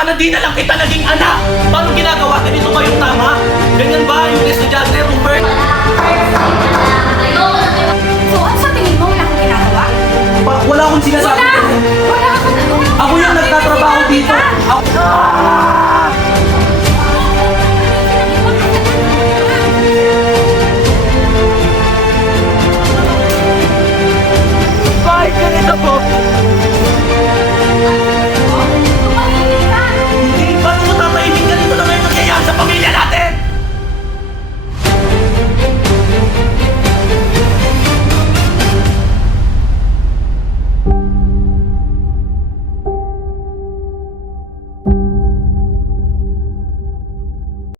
sana di na lang kita naging anak. Paano ginagawa? Ganito ba yung tama? Ganyan ba yung estudyante, Rupert? So, ano sa tingin mo? Wala akong ginagawa? Wala akong sinasabi. Wala